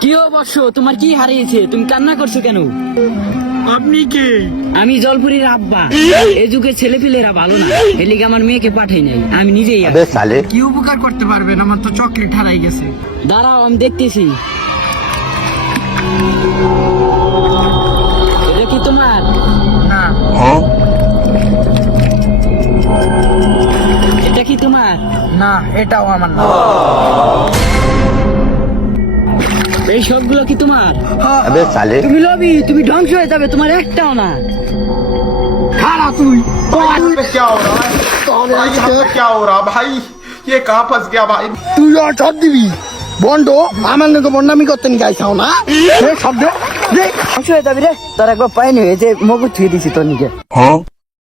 কি অবশ্য তোমার কি হারিয়েছে? তুমি কান্না করছো কেন? আপনি কে? আমি জলপুরির আব্বা। এই যুগের ছেলেপিলেরা ভালো না, এলিগে আমার মেয়েকে পাঠাই নাই, আমি নিজেই আসি। কি উপকার করতে পারবেন? আমার তো চকলেট হারাই গেছে। দাঁড়াও, আমি দেখতেছি। এটা কি তোমার? না। এটা কি তোমার? না, এটাও আমার না। এই সবগুলো কি তোমার? अबे साले তুমি লোভী, তুমি ধ্বংস হয়ে যাবে, তোমার একটাও না। খাড়া তুই। क्या हो रहा है भाई? यहाँ पे क्या हो रहा भाई? ये कहाँ फंस गया भाई? তুই অর্ডার দিবি বন্ড আমার নাকি বন্ডামি করতে নি গাইছাও না শব্দ ধ্বংস হয়ে যাবি রে, তোর একবার পাইনি হয়েছে, মগজ ছুঁয়ে দিছি তোর নিকে।